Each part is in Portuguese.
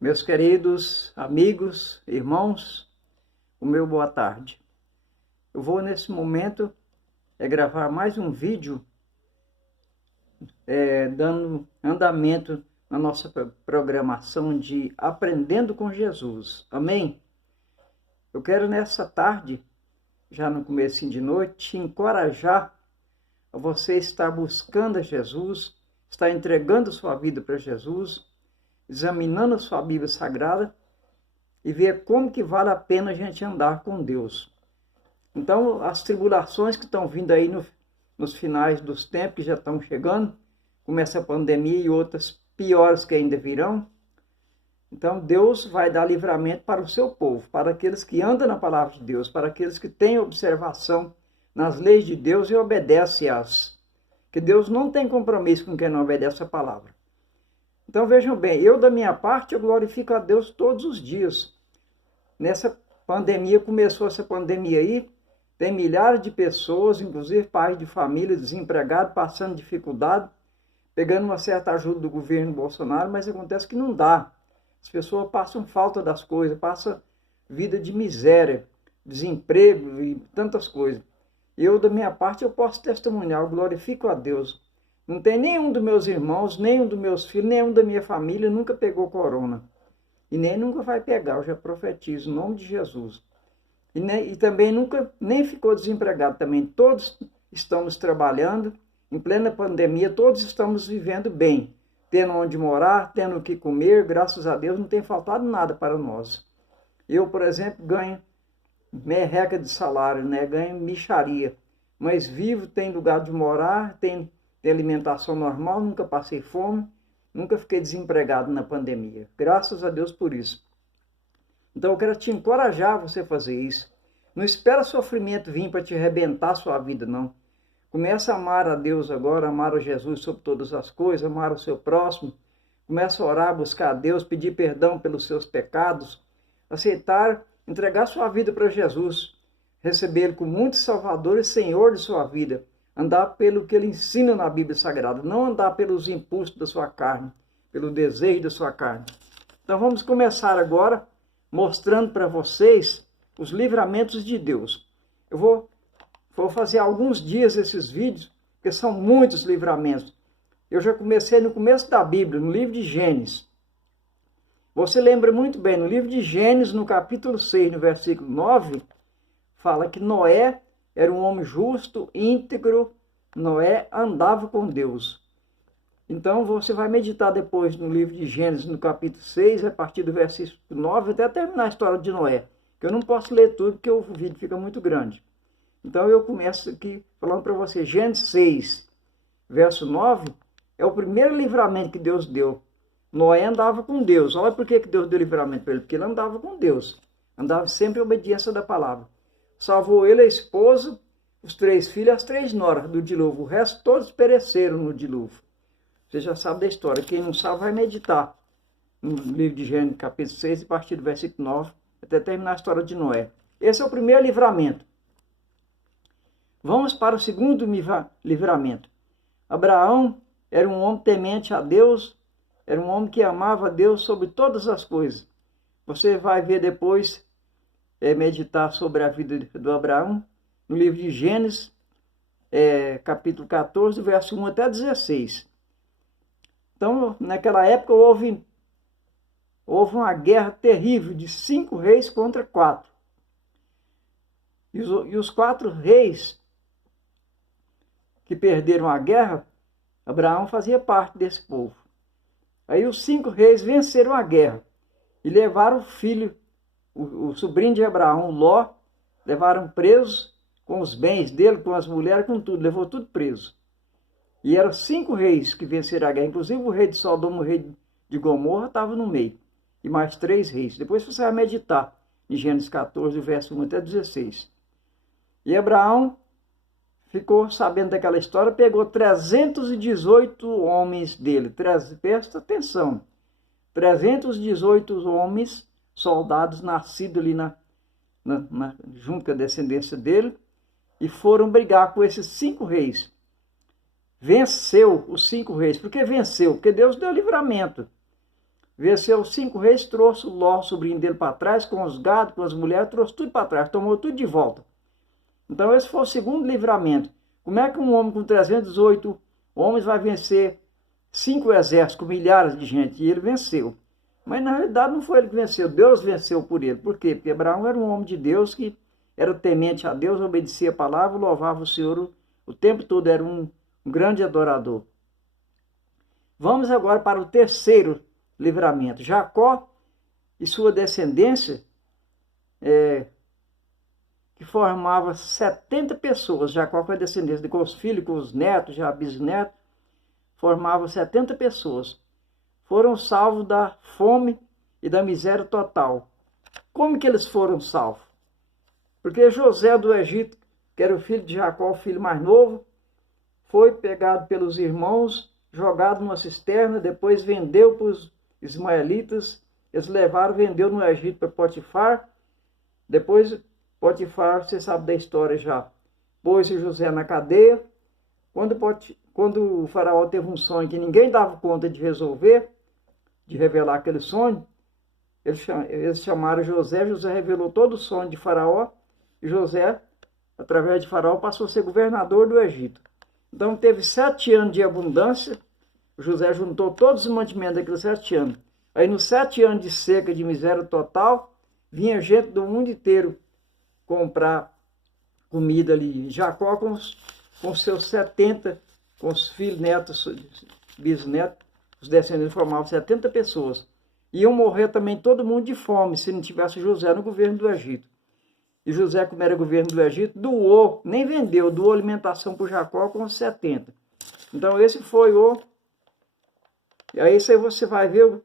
Meus queridos amigos, irmãos, o meu boa tarde. Eu vou nesse momento gravar mais um vídeo dando andamento na nossa programação de Aprendendo com Jesus. Amém? Eu quero nessa tarde, já no comecinho de noite, te encorajar a você estar buscando a Jesus, estar entregando sua vida para Jesus, examinando a sua Bíblia Sagrada e ver como que vale a pena a gente andar com Deus. Então, as tribulações que estão vindo aí nos finais dos tempos, que já estão chegando, começa a pandemia e outras piores que ainda virão. Então, Deus vai dar livramento para o seu povo, para aqueles que andam na palavra de Deus, para aqueles que têm observação nas leis de Deus e obedecem-as. Que Deus não tem compromisso com quem não obedece a palavra. Então vejam bem, eu da minha parte, eu glorifico a Deus todos os dias. Nessa pandemia, começou essa pandemia aí, tem milhares de pessoas, inclusive pais de família, desempregados, passando dificuldade, pegando uma certa ajuda do governo Bolsonaro, mas acontece que não dá. As pessoas passam falta das coisas, passam vida de miséria, desemprego e tantas coisas. Eu da minha parte, eu posso testemunhar, eu glorifico a Deus. Não tem nenhum dos meus irmãos, nenhum dos meus filhos, nenhum da minha família nunca pegou corona. E nem nunca vai pegar, eu já profetizo, em nome de Jesus. E também nunca, nem ficou desempregado também. Todos estamos trabalhando, em plena pandemia, todos estamos vivendo bem. Tendo onde morar, tendo o que comer, graças a Deus, não tem faltado nada para nós. Eu, por exemplo, ganho merreca de salário, ganho mixaria. Mas vivo, tem lugar de morar, tem alimentação normal, nunca passei fome, nunca fiquei desempregado na pandemia. Graças a Deus por isso. Então eu quero te encorajar a você fazer isso. Não espera sofrimento vir para te arrebentar a sua vida, não. Começa a amar a Deus agora, amar a Jesus sobre todas as coisas, amar o seu próximo. Começa a orar, buscar a Deus, pedir perdão pelos seus pecados, aceitar, entregar sua vida para Jesus, recebê-lo como muito Salvador e Senhor de sua vida. Andar pelo que ele ensina na Bíblia Sagrada, não andar pelos impulsos da sua carne, pelo desejo da sua carne. Então vamos começar agora mostrando para vocês os livramentos de Deus. Eu vou fazer alguns dias esses vídeos, porque são muitos livramentos. Eu já comecei no começo da Bíblia, no livro de Gênesis. Você lembra muito bem, no livro de Gênesis, no capítulo 6, no versículo 9, fala que Noé era um homem justo, íntegro. Noé andava com Deus. Então você vai meditar depois no livro de Gênesis, no capítulo 6, a partir do versículo 9, até terminar a história de Noé. Que eu não posso ler tudo, porque o vídeo fica muito grande. Então eu começo aqui falando para você. Gênesis 6, verso 9, é o primeiro livramento que Deus deu. Noé andava com Deus. Olha por que Deus deu livramento para ele. Porque ele andava com Deus. Andava sempre em obediência da palavra. Salvou ele, a esposa, os 3 filhos e as 3 noras do dilúvio. O resto todos pereceram no dilúvio. Você já sabe da história. Quem não sabe vai meditar no livro de Gênesis, capítulo 6, a partir do versículo 9, até terminar a história de Noé. Esse é o primeiro livramento. Vamos para o segundo livramento. Abraão era um homem temente a Deus, era um homem que amava a Deus sobre todas as coisas. Você vai ver depois, meditar sobre a vida do Abraão, no livro de Gênesis, capítulo 14, verso 1 até 16. Então, naquela época, houve uma guerra terrível de 5 reis contra 4. E os 4 reis que perderam a guerra, Abraão fazia parte desse povo. Aí os 5 reis venceram a guerra e levaram o filho, o sobrinho de Abraão, Ló, levaram preso com os bens dele, com as mulheres, com tudo, levou tudo preso. E eram 5 reis que venceram a guerra, inclusive o rei de Sodoma, o rei de Gomorra estava no meio, e mais 3 reis. Depois você vai meditar em Gênesis 14, verso 1 até 16. E Abraão ficou sabendo daquela história, pegou 318 homens dele, presta atenção, 318 homens, soldados nascidos ali junto com a descendência dele, e foram brigar com esses 5 reis. Venceu os 5 reis. Por que venceu? Porque Deus deu livramento. Venceu os 5 reis, trouxe o Ló, sobrinho dele, para trás, com os gados, com as mulheres, trouxe tudo para trás, tomou tudo de volta. Então esse foi o segundo livramento. Como é que um homem com 318 homens vai vencer 5 exércitos com milhares de gente? E ele venceu. Mas na realidade não foi ele que venceu, Deus venceu por ele. Por quê? Porque Abraão era um homem de Deus que era temente a Deus, obedecia a palavra, louvava o Senhor o tempo todo, era um grande adorador. Vamos agora para o terceiro livramento. Jacó e sua descendência, que formava 70 pessoas. Jacó com a descendência, com os filhos, com os netos, já bisnetos, formava 70 pessoas. Foram salvos da fome e da miséria total. Como que eles foram salvos? Porque José do Egito, que era o filho de Jacó, o filho mais novo, foi pegado pelos irmãos, jogado numa cisterna, depois vendeu para os ismaelitas, eles levaram, vendeu no Egito para Potifar, depois Potifar, você sabe da história já, pôs José na cadeia. Quando o faraó teve um sonho que ninguém dava conta de resolver, de revelar aquele sonho, eles chamaram José revelou todo o sonho de faraó, e José, através de faraó, passou a ser governador do Egito. Então teve 7 anos de abundância, José juntou todos os mantimentos daqueles 7 anos. Aí nos 7 anos de seca, de miséria total, vinha gente do mundo inteiro comprar comida ali. Jacó com seus 70, com os filhos, netos, bisnetos, os descendentes formavam 70 pessoas. Iam morrer também todo mundo de fome, se não tivesse José no governo do Egito. E José, como era governo do Egito, doou, nem vendeu, doou alimentação para Jacó com os 70. Então esse foi o... E aí isso aí você vai ver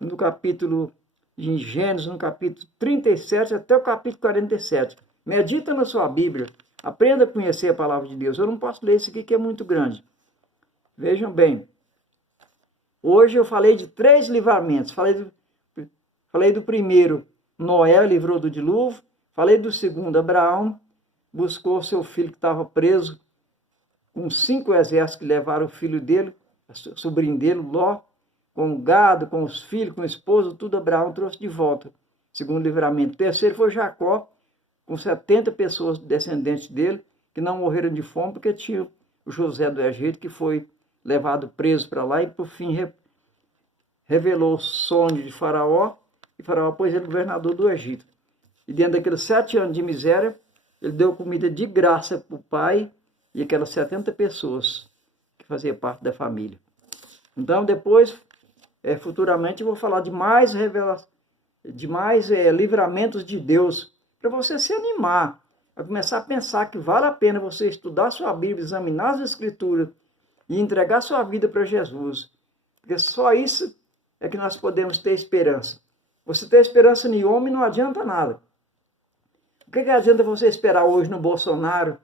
no capítulo de Gênesis, no capítulo 37 até o capítulo 47. Medita na sua Bíblia, aprenda a conhecer a palavra de Deus. Eu não posso ler isso aqui que é muito grande. Vejam bem, hoje eu falei de 3 livramentos. Falei do primeiro, Noé livrou do dilúvio. Falei do segundo, Abraão buscou seu filho que estava preso com 5 exércitos que levaram o filho dele, o sobrinho dele, Ló, com o gado, com os filhos, com o esposo, tudo Abraão trouxe de volta. Segundo livramento. O terceiro foi Jacó, com 70 pessoas descendentes dele, que não morreram de fome, porque tinha o José do Egito, que foi levado preso para lá e, por fim, revelou o sonho de Faraó, e Faraó pôs ele governador do Egito. E dentro daqueles 7 anos de miséria, ele deu comida de graça para o pai e aquelas 70 pessoas que faziam parte da família. Então, depois, futuramente, eu vou falar de mais revelações, de mais livramentos de Deus, para você se animar, a começar a pensar que vale a pena você estudar sua Bíblia, examinar as Escrituras e entregar sua vida para Jesus. Porque só isso é que nós podemos ter esperança. Você ter esperança em homem não adianta nada. O que adianta você esperar hoje no Bolsonaro,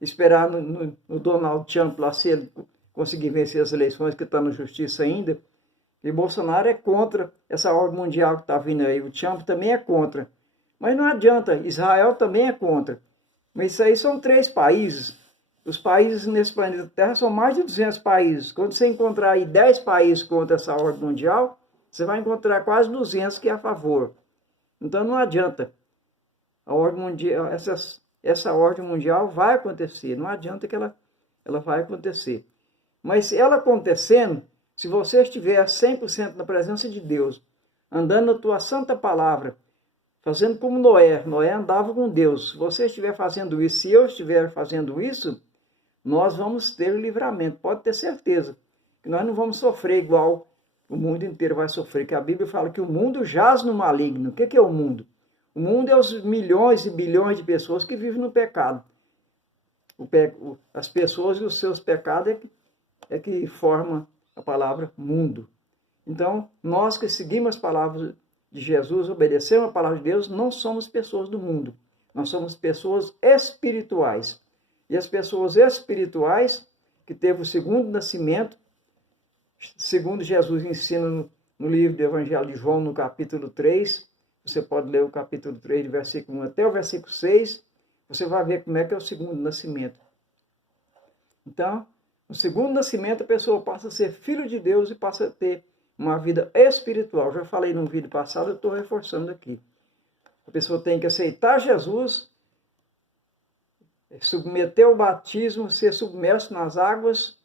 esperar no Donald Trump lá, se ele conseguir vencer as eleições, que está na justiça ainda? E Bolsonaro é contra essa ordem mundial que está vindo aí. O Trump também é contra. Mas não adianta, Israel também é contra. Mas isso aí são 3 países. Os países nesse planeta Terra são mais de 200 países. Quando você encontrar aí 10 países contra essa ordem mundial, você vai encontrar quase 200 que é a favor. Então não adianta. A ordem mundial, essa ordem mundial vai acontecer. Não adianta que ela vai acontecer. Mas ela acontecendo, se você estiver 100% na presença de Deus, andando na tua santa palavra, fazendo como Noé andava com Deus. Se você estiver fazendo isso, se eu estiver fazendo isso, nós vamos ter o livramento. Pode ter certeza que nós não vamos sofrer igual o mundo inteiro vai sofrer. Que a Bíblia fala que o mundo jaz no maligno. O que é o mundo? O mundo é os milhões e bilhões de pessoas que vivem no pecado. As pessoas e os seus pecados é que formam a palavra mundo. Então, nós que seguimos as palavras de Jesus, obedecemos a palavra de Deus, não somos pessoas do mundo. Nós somos pessoas espirituais. E as pessoas espirituais, que teve o segundo nascimento, segundo Jesus ensina no livro do Evangelho de João, no capítulo 3, você pode ler o capítulo 3, versículo 1 até o versículo 6, você vai ver como é que é o segundo nascimento. Então, no segundo nascimento, a pessoa passa a ser filho de Deus e passa a ter uma vida espiritual. Já falei no vídeo passado, eu estou reforçando aqui. A pessoa tem que aceitar Jesus, submeter ao batismo, ser submerso nas águas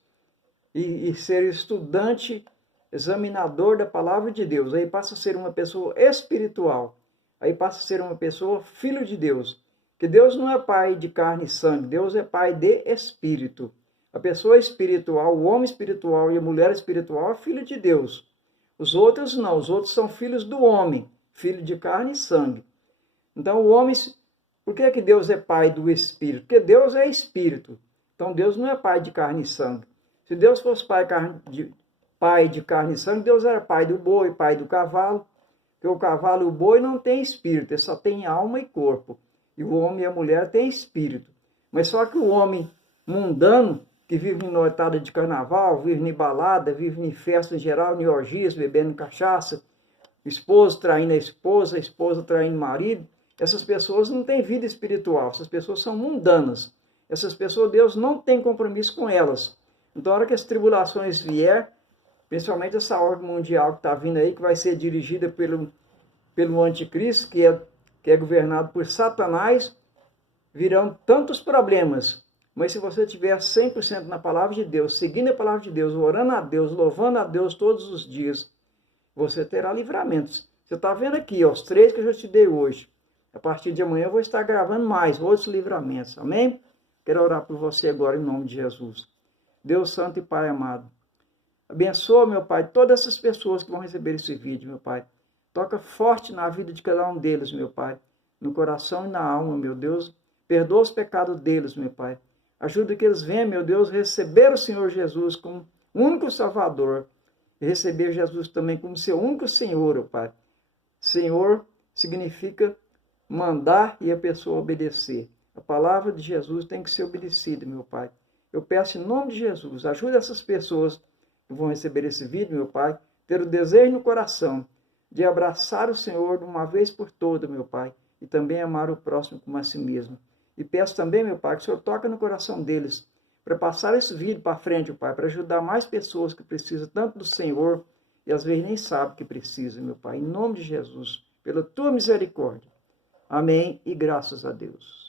e ser estudante, examinador da palavra de Deus. Aí passa a ser uma pessoa espiritual. Aí passa a ser uma pessoa filho de Deus. Que Deus não é pai de carne e sangue, Deus é pai de espírito. A pessoa espiritual, o homem espiritual e a mulher espiritual é filho de Deus. Os outros não, os outros são filhos do homem, filho de carne e sangue. Então o homem, por que que Deus é pai do espírito? Porque Deus é espírito. Então Deus não é pai de carne e sangue. Se Deus fosse pai de carne e sangue, Deus era pai do boi, pai do cavalo. Porque o cavalo e o boi não têm espírito, ele só tem alma e corpo. E o homem e a mulher têm espírito. Mas só que o homem mundano, que vive em noitada de carnaval, vive em balada, vive em festa em geral, em orgias, bebendo cachaça, esposo traindo a esposa traindo o marido, essas pessoas não têm vida espiritual, essas pessoas são mundanas. Essas pessoas, Deus não tem compromisso com elas. Então, na hora que as tribulações vier, principalmente essa ordem mundial que está vindo aí, que vai ser dirigida pelo anticristo, que é governado por Satanás, virão tantos problemas. Mas se você tiver 100% na palavra de Deus, seguindo a palavra de Deus, orando a Deus, louvando a Deus todos os dias, você terá livramentos. Você está vendo aqui, ó, os 3 que eu já te dei hoje. A partir de amanhã eu vou estar gravando mais, outros livramentos. Amém? Quero orar por você agora em nome de Jesus. Deus Santo e Pai amado, abençoa, meu Pai, todas essas pessoas que vão receber esse vídeo, meu Pai. Toca forte na vida de cada um deles, meu Pai. No coração e na alma, meu Deus. Perdoa os pecados deles, meu Pai. Ajuda que eles venham, meu Deus, receber o Senhor Jesus como único Salvador. E receber Jesus também como seu único Senhor, ó Pai. Senhor significa mandar e a pessoa obedecer. A palavra de Jesus tem que ser obedecida, meu Pai. Eu peço em nome de Jesus, ajuda essas pessoas que vão receber esse vídeo, meu Pai, ter o desejo no coração de abraçar o Senhor de uma vez por todas, meu Pai, e também amar o próximo como a si mesmo. E peço também, meu Pai, que o Senhor toque no coração deles, para passar esse vídeo para frente, Pai, para ajudar mais pessoas que precisam tanto do Senhor e às vezes nem sabem que precisam, meu Pai. Em nome de Jesus, pela tua misericórdia. Amém e graças a Deus.